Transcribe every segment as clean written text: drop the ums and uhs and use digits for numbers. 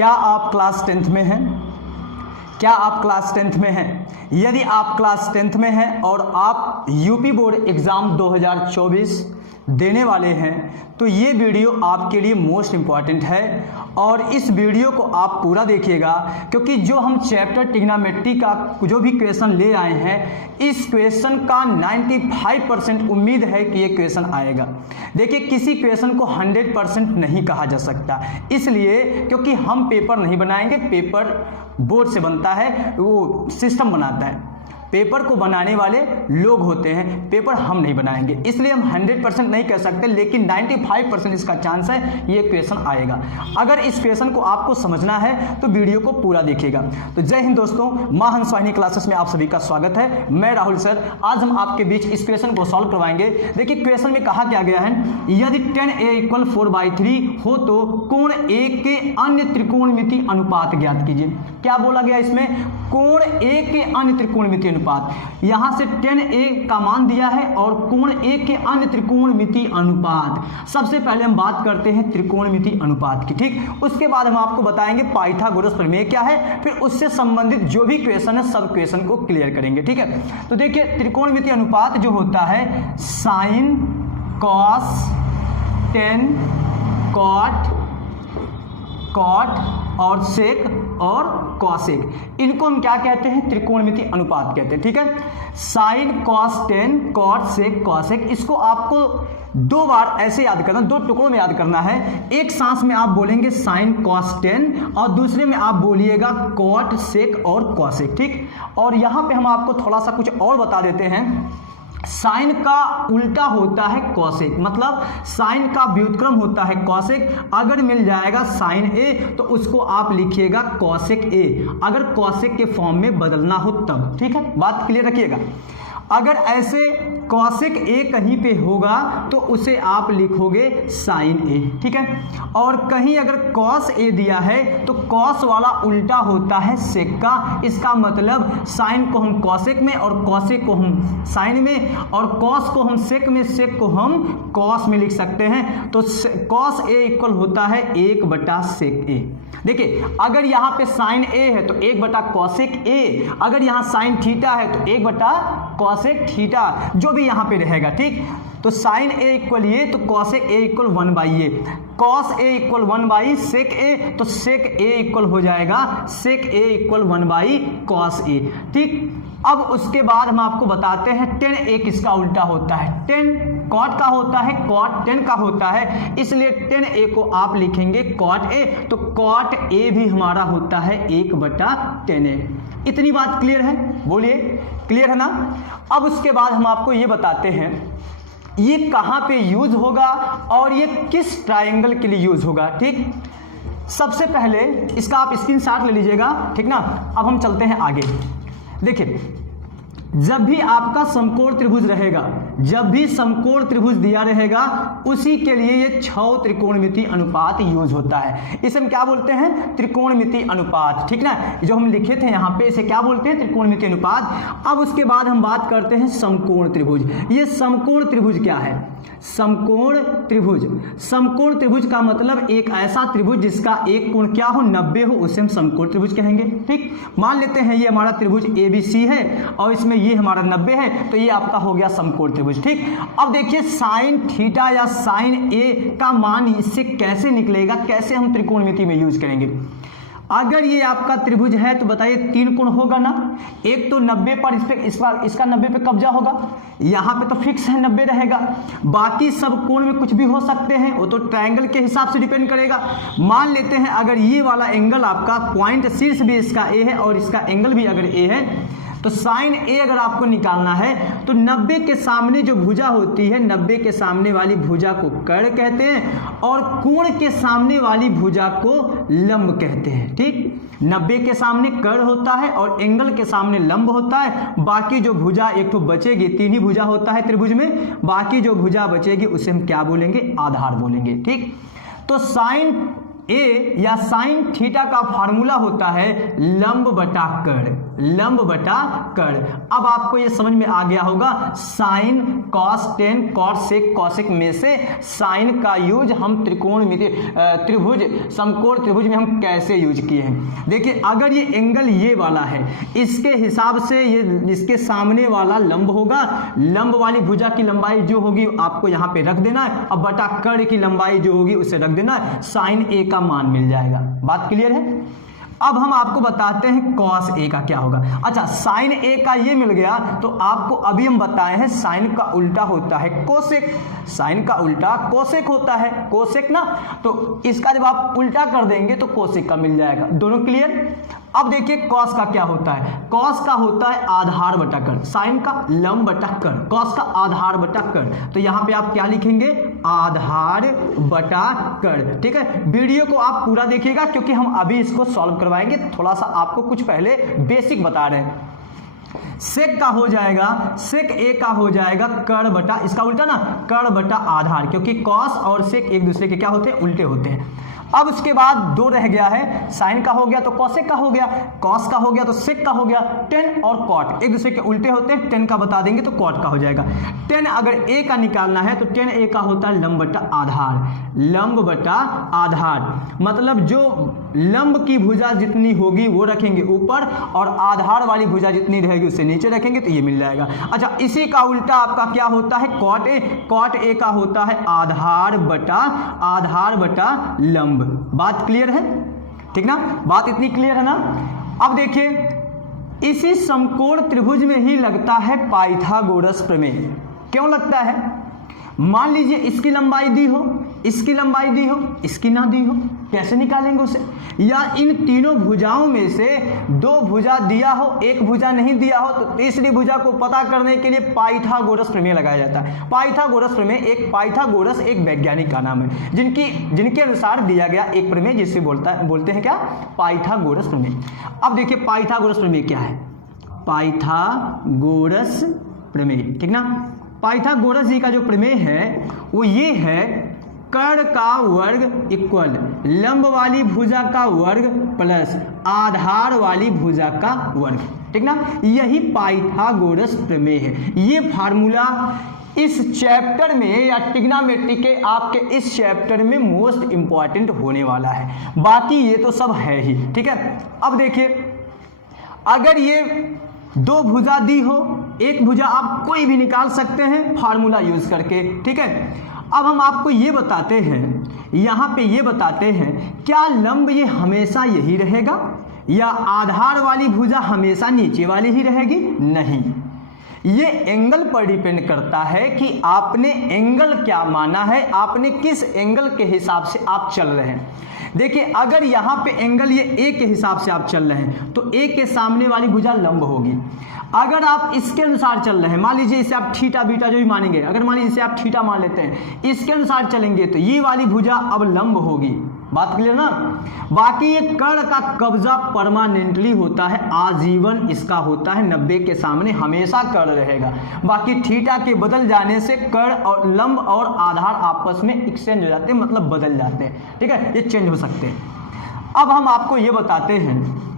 क्या आप class 10th में हैं? क्या आप क्लास 10th में हैं? यदि आप क्लास 10th में हैं और आप यूपी बोर्ड एग्ज़ाम 2024 देने वाले हैं तो ये वीडियो आपके लिए मोस्ट इम्पॉर्टेंट है और इस वीडियो को आप पूरा देखिएगा, क्योंकि जो हम चैप्टर ट्रिग्नोमेट्री का जो भी क्वेश्चन ले आए हैं इस क्वेश्चन का 95% उम्मीद है कि ये क्वेश्चन आएगा। देखिए, किसी क्वेश्चन को 100% नहीं कहा जा सकता, इसलिए क्योंकि हम पेपर नहीं बनाएंगे, पेपर बोर्ड से बनता है, वो सिस्टम बनाता है, पेपर को बनाने वाले लोग होते हैं, पेपर हम नहीं बनाएंगे, इसलिए हम 100% नहीं कह सकते, लेकिन 95% इसका चांस है ये क्वेश्चन आएगा। अगर इस क्वेश्चन को आपको समझना है तो वीडियो को पूरा देखिएगा। तो जय हिंद दोस्तों, मां हंस वाहिनी क्लासेस में आप सभी का स्वागत है। मैं राहुल सर, आज हम आपके बीच इस क्वेश्चन को सॉल्व करवाएंगे। देखिए, क्वेश्चन में कहा क्या गया है, यदि tan a = 4/3 हो तो कोण a के अन्य त्रिकोणमिति अनुपात ज्ञात कीजिए। क्या बोला गया इसमें? कोण a के अन्य त्रिकोणमिति अनुपात। यहां से tan a का मान दिया है और कोण a के अन्य त्रिकोणमिति अनुपात। सबसे पहले हम बात करते हैं त्रिकोणमिति अनुपात की, ठीक। उसके बाद हम आपको बताएंगे पाइथागोरस प्रमेय क्या है, फिर उससे संबंधित जो भी क्वेश्चन है सब क्वेश्चन को क्लियर करेंगे, ठीक है। तो देखिए, त्रिकोणमिति अनुपात जो होता है साइन, कॉस, टेन, कॉट और सेक और कॉसेक, इनको हम क्या कहते हैं? त्रिकोणमिति अनुपात कहते हैं, ठीक है। Sine, cos, tan, cot, sec, cosec, इसको आपको दो बार ऐसे याद करना, दो टुकड़ों में याद करना है। एक सांस में आप बोलेंगे साइन, कॉस, टेन और दूसरे में आप बोलिएगा कॉट, सेक और कॉसेक, ठीक। और यहां पे हम आपको थोड़ा सा कुछ और बता देते हैं। साइन का उल्टा होता है कॉसेक, मतलब साइन का व्युत्क्रम होता है कॉसेक। अगर मिल जाएगा साइन ए तो उसको आप लिखिएगा कॉसेक ए, अगर कॉसेक के फॉर्म में बदलना हो तब, ठीक है। बात क्लियर रखिएगा। अगर ऐसे कॉसेक ए कहीं पे होगा तो उसे आप लिखोगे साइन ए, ठीक है। और कहीं अगर कॉस ए दिया है तो कॉस वाला उल्टा होता है सेक का। इसका मतलब साइन को हम कॉसेक में और कॉसेक को हम साइन में और कॉस को हम सेक में, सेक को हम कॉस में लिख सकते हैं। तो कॉस ए इक्वल होता है 1/सेक ए। देखिए, अगर यहाँ पे साइन ए है तो 1/कॉसेक ए, अगर यहाँ साइन थीटा है तो 1/कॉसेक थीटा, जो भी यहाँ पे रहेगा, ठीक। तो साइन ए इक्वल ये, तो कॉसेक ए इक्वल 1/ए, कॉस ए इक्वल 1/सेक ए, तो सेक ए इक्वल हो जाएगा सेक ए इक्वल 1/कॉस ए, ठीक। अब उसके बाद हम आपको बताते हैं tan a किसका उल्टा होता है? tan कॉट का होता है, कॉट tan का होता है, इसलिए tan a को आप लिखेंगे कॉट a, तो कॉट a भी हमारा होता है 1/tan a। इतनी बात क्लियर है? बोलिए, क्लियर है ना? अब उसके बाद हम आपको ये बताते हैं ये कहां पे यूज होगा और ये किस ट्रायंगल के लिए यूज होगा, ठीक। सबसे पहले इसका आप स्क्रीनशॉट ले लीजिएगा, ठीक ना। अब हम चलते हैं आगे। देखिए, जब भी आपका समकोण त्रिभुज रहेगा, जब भी समकोण त्रिभुज दिया रहेगा, उसी के लिए ये 6 त्रिकोणमिति अनुपात यूज होता है। इसे हम क्या बोलते हैं? त्रिकोणमिति अनुपात, ठीक ना। जो हम लिखे थे यहाँ पे, इसे क्या बोलते हैं? त्रिकोणमिति अनुपात। अब उसके बाद हम बात करते हैं समकोण त्रिभुज। ये समकोण त्रिभुज क्या है? समकोण त्रिभुज, समकोण त्रिभुज का मतलब एक ऐसा त्रिभुज जिसका एक कोण क्या हो? 90 हो, उसे हम समकोण त्रिभुज कहेंगे, ठीक। मान लेते हैं ये हमारा त्रिभुज ABC है और इसमें ये हमारा 90 है, तो ये आपका हो गया समकोण त्रिभुज, ठीक। अब देखिए, साइन थीटा या साइन ए का मान इससे कैसे निकलेगा, कैसे हम त्रिकोणमिति में यूज करेंगे? अगर ये आपका त्रिभुज है तो बताइए 3 कोण होगा ना। एक तो 90 पर इसका 90 पे कब्जा होगा, यहाँ पे तो फिक्स है 90 रहेगा, बाकी सब कोण में कुछ भी हो सकते हैं, वो तो ट्रायंगल के हिसाब से डिपेंड करेगा। मान लेते हैं अगर ये वाला एंगल आपका पॉइंट शीर्ष भी इसका ए है और इसका एंगल भी अगर ए है, तो साइन ए अगर आपको निकालना है तो 90 के सामने जो भुजा होती है, 90 के सामने वाली भुजा को कर्ण कहते हैं और कोण के सामने वाली भुजा को लंब कहते हैं, ठीक। 90 के सामने कर्ण होता है और एंगल के सामने लंब होता है। बाकी जो भुजा एक तो बचेगी, 3 ही भुजा होता है त्रिभुज में, बाकी जो भुजा बचेगी उसे हम क्या बोलेंगे? आधार बोलेंगे, ठीक। तो साइन ए या साइन थीटा का फार्मूला होता है लंब बटा कर्ण। लंब बटा कर्ण। अब आपको ये समझ में आ गया होगा sine cos tan cot sec cosec में से साइन का यूज हम त्रिकोणमिति त्रिभुज समकोण त्रिभुज में हम कैसे यूज किए हैं। देखिए अगर ये एंगल ये वाला है, इसके हिसाब से ये इसके सामने वाला लंब होगा, लंब वाली भुजा की लंबाई जो होगी आपको यहाँ पे रख देना है, अब बटा कर्ण की लंबाई जो होगी उसे रख देना है, साइन ए का मान मिल जाएगा। बात क्लियर है। अब हम आपको बताते हैं कॉस ए का क्या होगा। अच्छा साइन ए का ये मिल गया, तो आपको अभी हम बताए हैं साइन का उल्टा होता है कोसेक, साइन का उल्टा कोसेक होता है, कोसेक ना, तो इसका जब आप उल्टा कर देंगे तो कोसेक का मिल जाएगा। दोनों क्लियर। अब देखिए कॉस का क्या होता है, कॉस का होता है आधार बटा कर्ण, साइन का लंब बटा कर्ण, कॉस का आधार बटा कर्ण। तो यहां पे आप क्या लिखेंगे, आधार बटा कर्ण। ठीक है, वीडियो को आप पूरा देखिएगा क्योंकि हम अभी इसको सॉल्व करवाएंगे, थोड़ा सा आपको कुछ पहले बेसिक बता रहे हैं। सेक का हो जाएगा, सेक ए का हो जाएगा कर्ण बटा, इसका उल्टा ना, कर्ण बटा आधार, क्योंकि कॉस और सेक एक दूसरे के क्या होते हैं, उल्टे होते हैं। अब उसके बाद दो रह गया है, साइन का हो गया तो कॉसेक का हो गया, कॉस का हो गया तो सेक का हो गया, टेन और कॉट एक दूसरे के उल्टे होते हैं, टेन का बता देंगे तो कॉट का हो जाएगा। टेन अगर ए का निकालना है तो टेन ए का होता है लंब बटा आधार, लंब बटा आधार, मतलब जो लंब की भुजा जितनी होगी वो रखेंगे ऊपर और आधार वाली भुजा जितनी रहेगी उसे नीचे रखेंगे तो ये मिल जाएगा। अच्छा इसी का उल्टा आपका क्या होता है, कॉट ए, कॉट ए का होता है आधार बटा लंब। बात क्लियर है, ठीक ना, बात इतनी क्लियर है ना। अब देखिए इसी समकोण त्रिभुज में ही लगता है पाइथागोरस प्रमेय। क्यों लगता है, मान लीजिए इसकी लंबाई दी हो, इसकी लंबाई दी हो, इसकी ना दी हो, कैसे निकालेंगे उसे, या इन तीनों भुजाओं में से दो भुजा दिया हो एक भुजा नहीं दिया हो, तो तीसरी भुजा को पता करने के लिए पाइथागोरस प्रमेय लगाया जाता है। पाइथागोरस प्रमेय पाइथागोरस एक वैज्ञानिक का नाम है जिनके अनुसार दिया गया एक प्रमेय जिससे बोलते हैं क्या, पाइथागोरस प्रमेय। अब देखिए पाइथागोरस प्रमेय क्या है, पाइथागोरस प्रमेय, ठीक ना। पाइथागोरस जी का जो प्रमेय है वो ये है, कर्ण का वर्ग इक्वल लंब वाली भुजा का वर्ग प्लस आधार वाली भुजा का वर्ग, ठीक ना, यही पाइथागोरस प्रमेय है। ये फार्मूला इस चैप्टर में या ट्रिग्नोमेट्री के आपके इस चैप्टर में मोस्ट इंपॉर्टेंट होने वाला है, बाकी ये तो सब है ही, ठीक है। अब देखिए अगर ये दो भुजा दी हो, एक भुजा आप कोई भी निकाल सकते हैं फार्मूला यूज करके, ठीक है। अब हम आपको ये बताते हैं, यहाँ पे ये बताते हैं क्या लंब ये हमेशा यही रहेगा या आधार वाली भुजा हमेशा नीचे वाली ही रहेगी, नहीं, ये एंगल पर डिपेंड करता है कि आपने एंगल क्या माना है, आपने किस एंगल के हिसाब से आप चल रहे हैं। देखिए अगर यहाँ पे एंगल ये ए के हिसाब से आप चल रहे हैं तो ए के सामने वाली भुजा लंब होगी। अगर आप इसके अनुसार चल रहे हैं, मान लीजिए इसे आप थीटा बीटा जो भी मानेंगे, अगर मान लीजिए इसे आप थीटा मान लेते हैं, इसके अनुसार चलेंगे तो ये वाली भुजा अब लंब होगी। बात क्लियर ना। बाकी ये कर्ण का कब्जा परमानेंटली होता है, आजीवन इसका होता है, 90 के सामने हमेशा कर्ण रहेगा। बाकी थीटा के बदल जाने से कर्ण और लंब और आधार आपस में एक्सचेंज हो जाते हैं, मतलब बदल जाते हैं, ठीक है, ये चेंज हो सकते हैं। अब हम आपको ये बताते हैं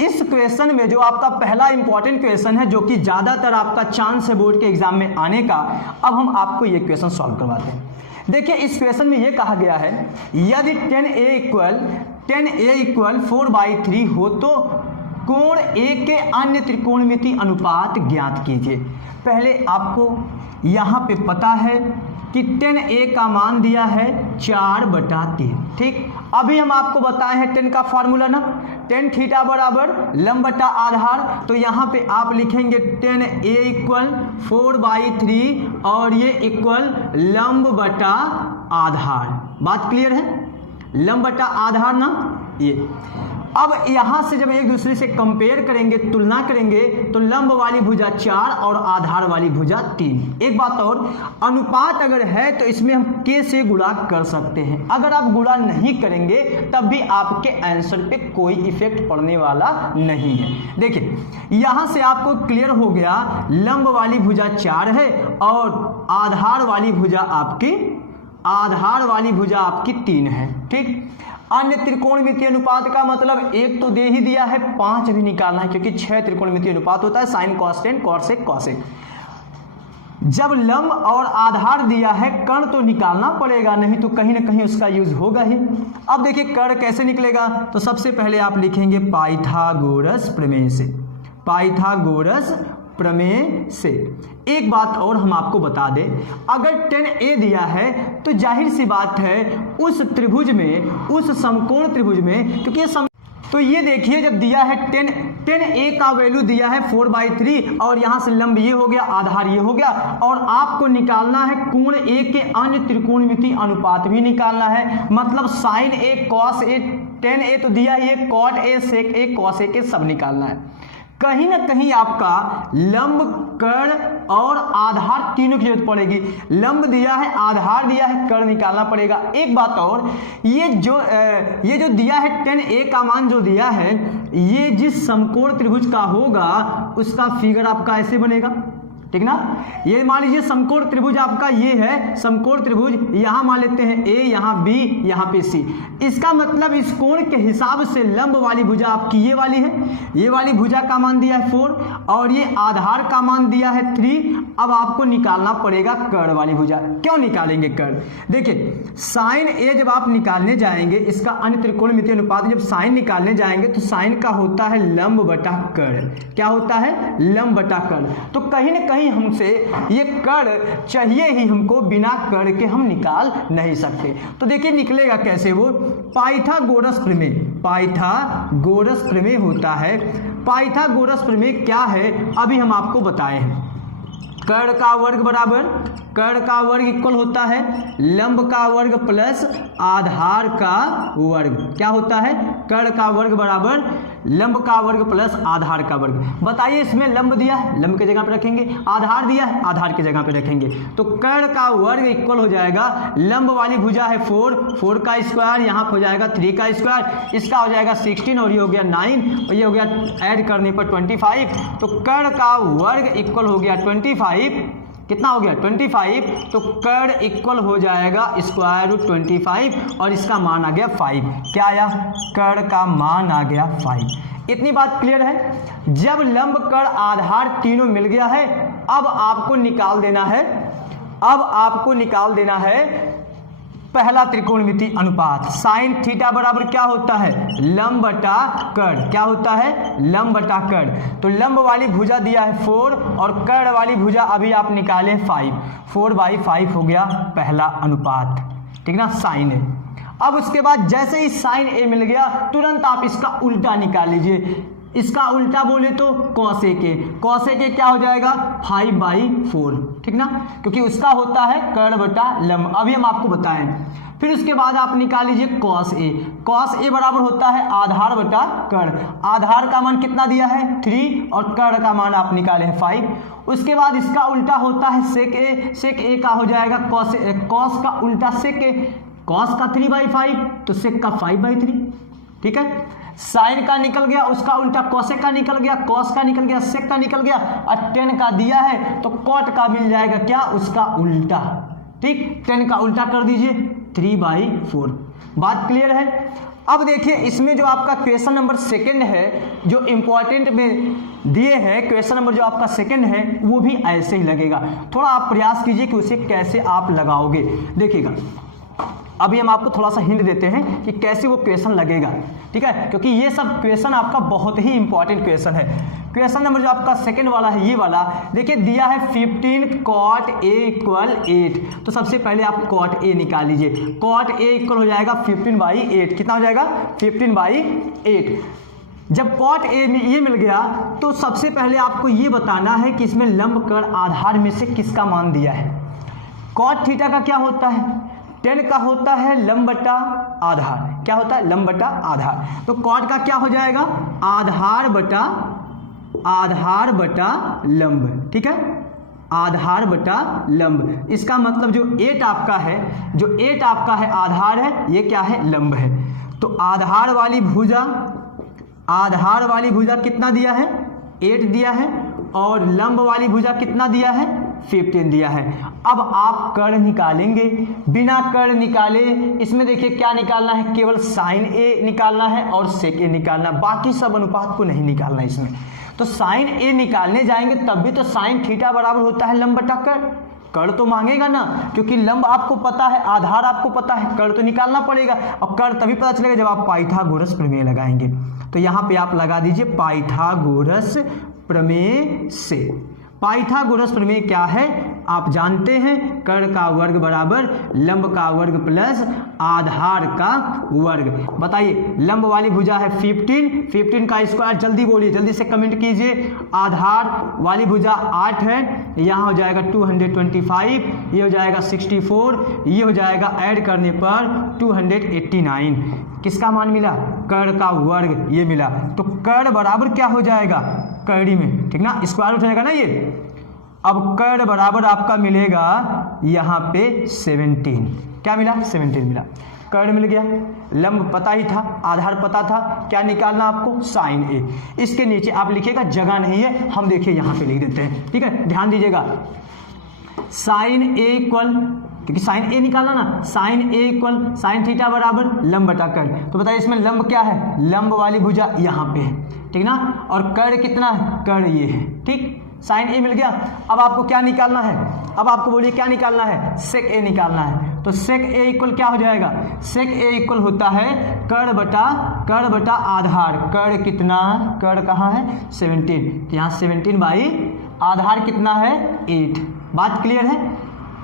इस क्वेश्चन में जो आपका पहला इंपॉर्टेंट क्वेश्चन है जो कि ज्यादातर आपका चांस है बोर्ड के एग्जाम में आने का, अब हम आपको ये क्वेश्चन सॉल्व करवाते हैं। देखिए इस क्वेश्चन में ये कहा गया है यदि 10a इक्वल 4/3 हो तो कोण ए के अन्य त्रिकोणमिति अनुपात ज्ञात कीजिए। पहले आपको यहाँ पे पता है कि 10a का मान दिया है 4/3, ठीक। अभी हम आपको बताए हैं 10 का फार्मूला ना, tan थीटा बराबर लंब बटा आधार, तो यहाँ पे आप लिखेंगे 10a इक्वल 4/3 और ये इक्वल लंब बटा आधार। बात क्लियर है, लंब बटा आधार ना ये। अब यहां से जब एक दूसरे से कंपेयर करेंगे, तुलना करेंगे, तो लंब वाली भुजा 4 और आधार वाली भुजा 3। एक बात और, अनुपात अगर है तो इसमें हम k से गुणा कर सकते हैं, अगर आप गुणा नहीं करेंगे तब भी आपके आंसर पे कोई इफेक्ट पड़ने वाला नहीं है। देखिए यहां से आपको क्लियर हो गया, लंब वाली भुजा 4 है और आधार वाली भुजा आपकी 3 है, ठीक। अन्य त्रिकोणमितीय अनुपात का मतलब एक तो दे ही दिया है, 5 भी निकालना है क्योंकि 6 त्रिकोणमितीय अनुपात होता है, sine cos tan cot sec cosec. जब लंब और आधार दिया है, कर्ण तो निकालना पड़ेगा, नहीं तो कहीं ना कहीं उसका यूज होगा ही। अब देखिए कर्ण कैसे निकलेगा, तो सबसे पहले आप लिखेंगे पाइथागोरस प्रमेय से, पाइथागोरस प्रमेय से। एक बात और हम आपको बता दें, अगर 10a दिया है तो जाहिर सी बात है उस त्रिभुज में, उस समकोण त्रिभुज में, क्योंकि तो ये देखिए जब दिया है 10a का वैल्यू दिया है 4/3 और यहाँ से लंब ये हो गया, आधार ये हो गया, और आपको निकालना है कोण a के अन्य त्रिकोणमितीय अनुपात भी निकालना है। मतलब sign a cos a, 10a तो दिया ही है, cot a sec a cos a के सब निकालना है। कहीं ना कहीं आपका लंब, कर्ण और आधार तीनों की जरूरत पड़ेगी। लंब दिया है, आधार दिया है, कर्ण निकालना पड़ेगा। एक बात और, ये जो दिया है 10a का मान जो दिया है, ये जिस समकोण त्रिभुज का होगा उसका फिगर आपका ऐसे बनेगा, ठीक ना। ये मान लीजिए समकोण त्रिभुज आपका ये है, समकोण त्रिभुज, यहां मान लेते हैं a, यहां b, यहां पे c। इसका मतलब इस कोण के हिसाब से लंब वाली भुजा आपकी ये वाली है, ये वाली भुजा का मान दिया है 4 और ये आधार का मान दिया है 3। अब आपको निकालना पड़ेगा कर्ण वाली भुजा। क्यों निकालेंगे कर्ण? देखिए साइन a जब आप निकालने जाएंगे, इसका अन्य त्रिकोणमितीय अनुपात जब साइन निकालने जाएंगे तो साइन का होता है लंब बटा कर्ण। क्या होता है? लंब बटा कर्ण। तो कहीं ना कहीं हमसे ये कर्ण चाहिए ही हमको, बिना कर्ण के हम निकाल नहीं सकते। तो देखिए निकलेगा कैसे वो, पाइथागोरस प्रमेय, पाइथागोरस प्रमेय होता है। पाइथागोरस प्रमेय क्या है अभी हम आपको बताए हैं। कर्ण का वर्ग बराबर, कर्ण का वर्ग इक्वल होता है लंब का वर्ग प्लस आधार का वर्ग। क्या होता है? कर्ण का वर्ग बराबर लंब का वर्ग प्लस आधार का वर्ग। बताइए इसमें लंब दिया है, लंब के जगह पे रखेंगे, आधार दिया है, आधार की जगह पे रखेंगे। तो कर्ण का वर्ग इक्वल हो जाएगा, लंब वाली भुजा है 4 का स्क्वायर, यहाँ हो जाएगा 3 का स्क्वायर, इसका हो जाएगा 16 और ये हो गया 9 और ये हो गया ऐड करने पर 25। तो कर्ण का वर्ग इक्वल हो गया 25। कितना हो गया? 25। तो कर्ण इक्वल हो जाएगा स्क्वायर रूट 25 और इसका मान आ गया 5। क्या आया? कर्ण का मान आ गया 5। इतनी बात क्लियर है। जब लंब, कर्ण, आधार तीनों मिल गया है, अब आपको निकाल देना है, अब आपको निकाल देना है पहला त्रिकोणमितीय अनुपात। साइन थीटा बराबर क्या होता है? लंब बटा कर्ण। क्या होता है? लंब बटा कर्ण। तो लंब वाली भुजा दिया है 4 और कर्ण वाली भुजा अभी आप निकाले 5, 4/5 हो गया पहला अनुपात, ठीक ना, साइन ए। अब उसके बाद जैसे ही साइन ए मिल गया तुरंत आप इसका उल्टा निकाल लीजिए। इसका उल्टा बोले तो cos a के, cos a के क्या हो जाएगा? 5/4, ठीक ना, क्योंकि उसका होता है कर्ण बटा लंब, अभी हम आपको बताएं। फिर उसके बाद आप निकाल लीजिए cos a। cos a बराबर होता है आधार बटा कर्ण। आधार का मान कितना दिया है? 3 और कर्ण का मान आप निकाले हैं 5। उसके बाद इसका उल्टा होता है sec a। sec a का हो जाएगा cos का उल्टा sec a, cos का 3/5 तो sec का 5/3, ठीक है। साइन का निकल गया, उसका उल्टा कोसेक का निकल गया, कॉस का निकल गया, सेक का निकल गया, और 10 का दिया है तो कॉट का मिल जाएगा क्या? उसका उल्टा, ठीक। 10 का उल्टा कर दीजिए 3/4। बात क्लियर है। अब देखिए इसमें जो आपका क्वेश्चन नंबर सेकंड है, जो इंपॉर्टेंट में दिए हैं, क्वेश्चन नंबर जो आपका सेकंड है वो भी ऐसे ही लगेगा। थोड़ा आप प्रयास कीजिए कि उसे कैसे आप लगाओगे। देखिएगा अभी हम आपको थोड़ा सा हिंट देते हैं कि कैसे वो क्वेश्चन लगेगा, ठीक है, क्योंकि ये सब क्वेश्चन आपका बहुत ही इंपॉर्टेंट क्वेश्चन है। क्वेश्चन नंबर जो आपका सेकंड वाला है, ये वाला देखिए दिया है 15 cot a इक्वल 8। तो सबसे पहले आप cot a निकाल लीजिए। cot a इक्वल हो जाएगा 15/8। कितना हो जाएगा? 15/8। जब cot a ये मिल गया तो सबसे पहले आपको ये बताना है कि इसमें लंब, कर्ण, आधार में से किसका मान दिया है। cot थीटा का क्या होता है? 10 का होता है लंब बटा आधार। क्या होता है? लंब बटा आधार। तो कॉट का क्या हो जाएगा? आधार बटा लंब, ठीक है, आधार बटा लंब। इसका मतलब जो 8 आपका है, जो 8 आपका है आधार है, ये क्या है? लंब है। तो आधार वाली भुजा कितना दिया है? 8 दिया है, और लंब वाली भुजा कितना दिया है? 15 दिया है। अब आप कर्ण निकालेंगे, बिना कर्ण निकाले इसमें देखिए क्या निकालना है, केवल साइन ए निकालना है और सेक ए निकालना, बाकी सब अनुपात को नहीं निकालना इसमें। तो साइन ए निकालने जाएंगे तब भी तो साइन थीटा बराबर होता है लंब बटा कर्ण, कर्ण तो मांगेगा ना, क्योंकि लंब आपको पता है, आधार आपको पता है, कर्ण तो निकालना पड़ेगा। और कर्ण तभी पता चलेगा जब आप पाइथागोरस प्रमेय लगाएंगे। तो यहाँ पे आप लगा दीजिए पाइथागोरस प्रमेय से। पाइथागोरस प्रमेय क्या है आप जानते हैं, कर्ण का वर्ग बराबर लंब का वर्ग प्लस आधार का वर्ग। बताइए लंब वाली भुजा है 15 का स्क्वायर, जल्दी बोलिए, जल्दी से कमेंट कीजिए। आधार वाली भुजा 8 है, यहाँ हो जाएगा 225, ये हो जाएगा 64, ये हो जाएगा ऐड करने पर 289। किसका मान मिला, कर्ण का वर्ग ये मिला। तो कर्ण बराबर क्या हो जाएगा, कर्णी में, ठीक ना, स्क्वायर रूट रहेगा ना ये। अब कर्ण बराबर आपका मिलेगा यहाँ पे 17, क्या मिला 17 मिला, कर्ण मिल गया। लंब पता ही था, आधार पता था, क्या निकालना आपको, साइन ए। इसके नीचे आप लिखिएगा, जगह नहीं है, हम देखिए यहाँ पे लिख देते हैं, ठीक है, ध्यान दीजिएगा। साइन ए इक्वल, क्योंकि साइन ए निकाला ना, साइन ए इक्वल साइन थीटा बराबर लंब बटा कर्ण। तो बताइए इसमें लंब क्या है, लंब वाली भुजा यहाँ पे है, ठीक ना, और कर्ण कितना है, कर्ण ये है, ठीक। साइन ए मिल गया। अब आपको क्या निकालना है, अब आपको बोलिए क्या निकालना है, सेक ए निकालना है। तो सेक ए इक्वल क्या हो जाएगा, सेक ए इक्वल होता है कर्ण बटा आधार। कर्ण कितना, कर्ण कहाँ है 17, तो यहाँ 17 बाई आधार कितना है 8। बात क्लियर है,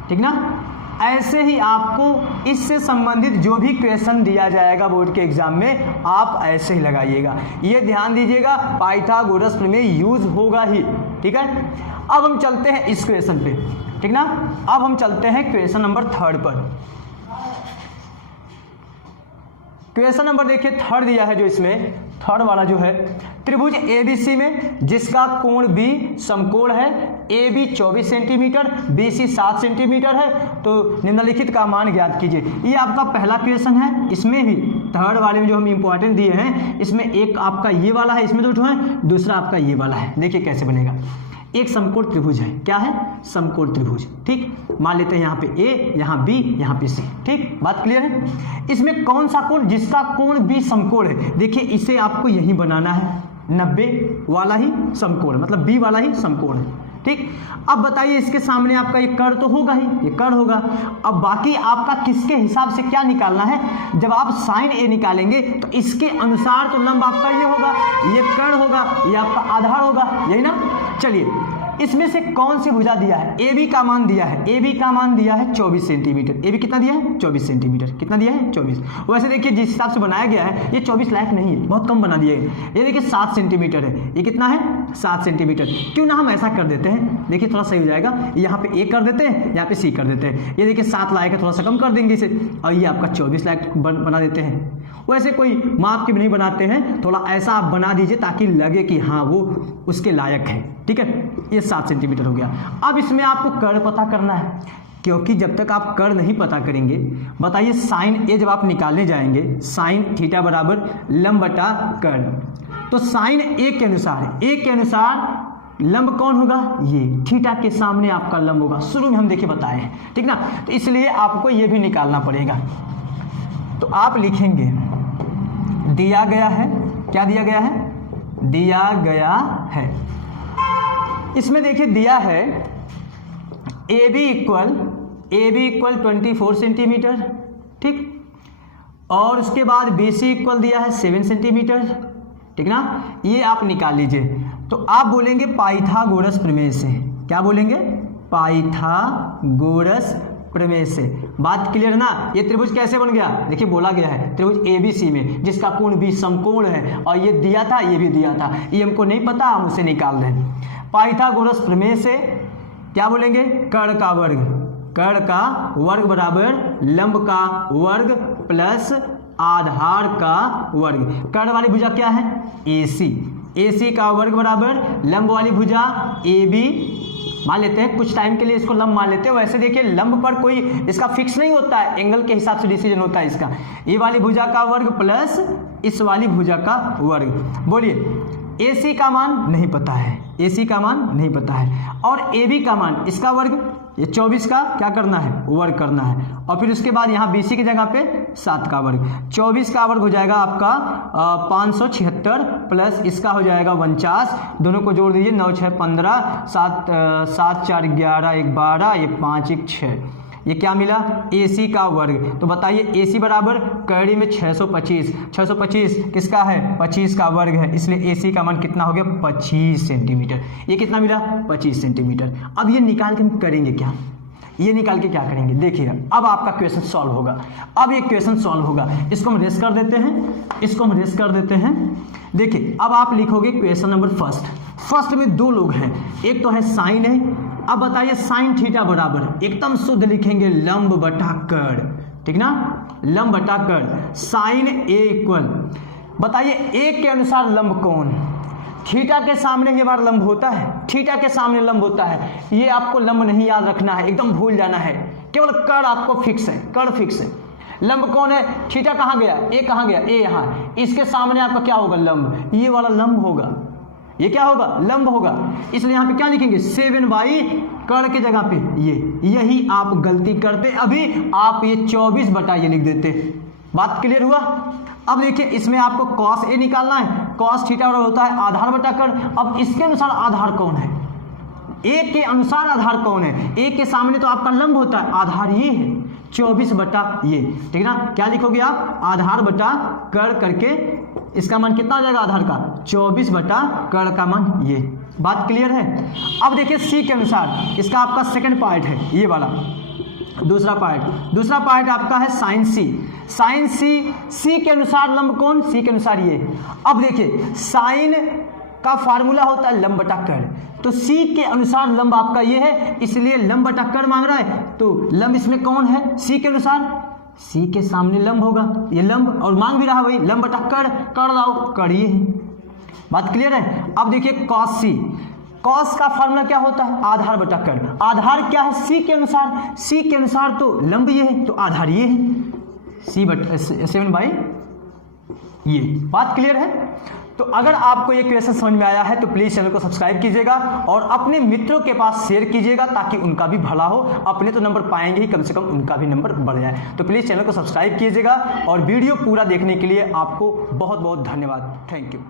ठीक ना। ऐसे ही आपको इससे संबंधित जो भी क्वेश्चन दिया जाएगा बोर्ड के एग्जाम में आप ऐसे ही लगाइएगा, ये ध्यान दीजिएगा, पाइथागोरस प्रमेय यूज होगा ही, ठीक है। अब हम चलते हैं इस क्वेश्चन पे, ठीक ना। अब हम चलते हैं क्वेश्चन नंबर 3 पर। क्वेश्चन नंबर देखिए 3 दिया है, जो इसमें 3 वाला जो है, त्रिभुज ABC में जिसका कोण B समकोण है, AB 24 सेंटीमीटर, BC 7 सेंटीमीटर है, तो निम्नलिखित का मान ज्ञात कीजिए। ये आपका पहला क्वेश्चन है। इसमें भी 3 वाले में जो हम इंपॉर्टेंट दिए हैं, इसमें एक आपका ये वाला है, इसमें 2 है, दूसरा आपका ये वाला है। देखिए कैसे बनेगा। एक समकोण त्रिभुज है, क्या है, समकोण त्रिभुज, ठीक। मान लेते हैं यहाँ पे A, यहाँ B, यहाँ पे C, ठीक। बात क्लियर है। इसमें कौन सा कोण, जिसका कोण B समकोण है, देखिए इसे आपको यही बनाना है, 90 वाला ही समकोण, मतलब B वाला ही समकोण है, ठीक। अब बताइए इसके सामने आपका ये कर्ण तो होगा ही, ये कर्ण होगा। अब बाकी आपका किसके हिसाब से क्या निकालना है, जब आप साइन ए निकालेंगे तो इसके अनुसार तो लंब आपका ये होगा, ये कर्ण होगा, ये आपका आधार होगा, यही ना। चलिए इसमें से कौन सी भुजा दिया है, ए बी का मान दिया है, ए बी का मान दिया है 24 सेंटीमीटर। ए बी कितना दिया है 24 सेंटीमीटर, कितना दिया है 24। वैसे देखिए जिस हिसाब से बनाया गया है ये 24 लायक नहीं है, बहुत कम बना दिए। ये देखिए 7 सेंटीमीटर है, ये कितना है 7 सेंटीमीटर। क्यों ना हम ऐसा कर देते हैं, देखिए थोड़ा सही हो जाएगा, यहाँ पे ए कर देते हैं, यहाँ पे सी कर देते हैं। ये देखिए 7 लायक है, थोड़ा सा कम कर देंगे इसे, और ये आपका 24 लायक बना देते हैं। वैसे कोई माप के भी नहीं बनाते हैं, थोड़ा ऐसा आप बना दीजिए ताकि लगे कि हाँ वो उसके लायक है, ठीक है। ये 7 सेंटीमीटर हो गया। अब इसमें आपको कर्ण पता करना है, क्योंकि जब तक आप कर्ण नहीं पता करेंगे, बताइए साइन ए जब आप निकालने जाएंगे, साइन थीटा बराबर लंब बटा कर्ण। तो साइन ए के अनुसार, ए के अनुसार लंब कौन होगा, ये थीटा के सामने आपका लंब होगा। शुरू में हम देखिए बताए हैं, ठीक ना। तो इसलिए आपको ये भी निकालना पड़ेगा। तो आप लिखेंगे दिया गया है, क्या दिया गया है, दिया गया है, इसमें देखिए दिया है ए बी इक्वल 24 सेंटीमीटर, ठीक। और उसके बाद बी सी इक्वल दिया है 7 सेंटीमीटर, ठीक ना। ये आप निकाल लीजिए। तो आप बोलेंगे पाइथागोरस प्रमेय से, क्या बोलेंगे, पाइथागोरस प्रमेय से। बात क्लियर ना। ये त्रिभुज कैसे बन गया, देखिए बोला गया है त्रिभुज ABC में जिसका कोण B समकोण है, और ये दिया था, ये भी दिया था, ये हमको नहीं पता, हम उसे निकाल रहे हैं। पाइथागोरस प्रमेय से क्या बोलेंगे, कर्ण का वर्ग बराबर लंब का वर्ग प्लस आधार का वर्ग। कर्ण वाली भुजा क्या है AC का वर्ग बराबर लंब वाली भुजा AB मान लेते हैं, कुछ टाइम के लिए इसको लंब मान लेते हैं। वैसे देखिए लंब पर कोई इसका फिक्स नहीं होता है, एंगल के हिसाब से डिसीजन होता है इसका। ये वाली भुजा का वर्ग प्लस इस वाली भुजा का वर्ग। बोलिए AC का मान नहीं पता है, AC का मान नहीं पता है, और AB का मान, इसका वर्ग, ये 24 का क्या करना है, वर्ग करना है, और फिर उसके बाद यहाँ BC की जगह पे 7 का वर्ग, 24 का वर्ग हो जाएगा आपका 576 प्लस इसका हो जाएगा 49, दोनों को जोड़ दीजिए, 9 6 15, 7 4 11, 1 12, ये 5 1 6, ये क्या मिला, AC का वर्ग। तो बताइए AC बराबर कैरी में 625, 625 किसका है, 25 का वर्ग है, इसलिए AC का मान कितना हो गया, 25 सेंटीमीटर। ये कितना मिला, 25 सेंटीमीटर। अब ये निकाल के हम करेंगे क्या, ये निकाल के क्या करेंगे, देखिए अब आपका क्वेश्चन सॉल्व होगा, अब ये क्वेश्चन सॉल्व होगा। इसको हम रेस कर देते हैं, इसको हम रेस कर देते हैं। देखिए अब आप लिखोगे क्वेश्चन नंबर फर्स्ट में दो लोग हैं, एक तो है साइन है। अब बताइए साइन थीटा बराबर, एकदम शुद्ध लिखेंगे, लंब बटा कर्ण, ठीक ना, लंब बटा कर्ण, साइन ए इक्वल, बताइए ए के अनुसार लंब कौन, थीटा के सामने ये बार लंब होता है, थीटा के सामने लंब होता है, ये आपको लंब नहीं याद रखना है, एकदम भूल जाना है, केवल कर्ण आपको फिक्स है, कर्ण फिक्स है। लंब कौन है, थीटा कहाँ गया, ए कहाँ गया, ए यहाँ, इसके सामने आपका क्या होगा, लंब, ये वाला लंब होगा, ये क्या होगा, लंब होगा, इसलिए यहाँ पे क्या लिखेंगे, 7 बाई कर्ण की जगह पे ये, यही आप गलती करते, अभी आप ये 24 बटा ये लिख देते। बात क्लियर हुआ। अब देखिए इसमें आपको cos A निकालना है, cos थीटा होता है आधार बटा कर्ण। अब इसके अनुसार आधार कौन है, A के अनुसार आधार कौन है, A के सामने तो आपका लंब होता है, आधार ये है, 24 बटा ये, ठीक ना, क्या लिखोगे आप, आधार बटा कर्ण करके इसका मान कितना हो जाएगा, आधार का 24 बटा कर्ण का मान ये। बात क्लियर है। अब देखिए सी के अनुसार, इसका आपका सेकंड पार्ट है ये वाला, दूसरा पार्ट आपका है साइन सी, साइन सी के अनुसार लंब कौन, सी के अनुसार ये। अब देखिए साइन का फार्मूला होता है लंब बटा कर्ण, तो सी के अनुसार लंब आपका ये है, इसलिए लंब बटा कर्ण मांग रहा है, तो लंब इसमें कौन है, सी के अनुसार, सी के सामने लंब होगा, ये लंब, और मांग भी रहा वही लंब बटा कर्ण, कर्ण लाओ, कर्ण ये है। बात क्लियर है। अब देखिए cos सी, cos का फार्मूला क्या होता है, आधार बटा कर्ण, आधार क्या है, सी के अनुसार, सी के अनुसार तो लंब ये है, तो आधार ये है, सी बटा 7 बाई ये। बात क्लियर है। तो अगर आपको ये क्वेश्चन समझ में आया है तो प्लीज़ चैनल को सब्सक्राइब कीजिएगा और अपने मित्रों के पास शेयर कीजिएगा, ताकि उनका भी भला हो, अपने तो नंबर पाएंगे ही, कम से कम उनका भी नंबर बढ़ जाए। तो प्लीज़ चैनल को सब्सक्राइब कीजिएगा और वीडियो पूरा देखने के लिए आपको बहुत बहुत धन्यवाद। Thank you.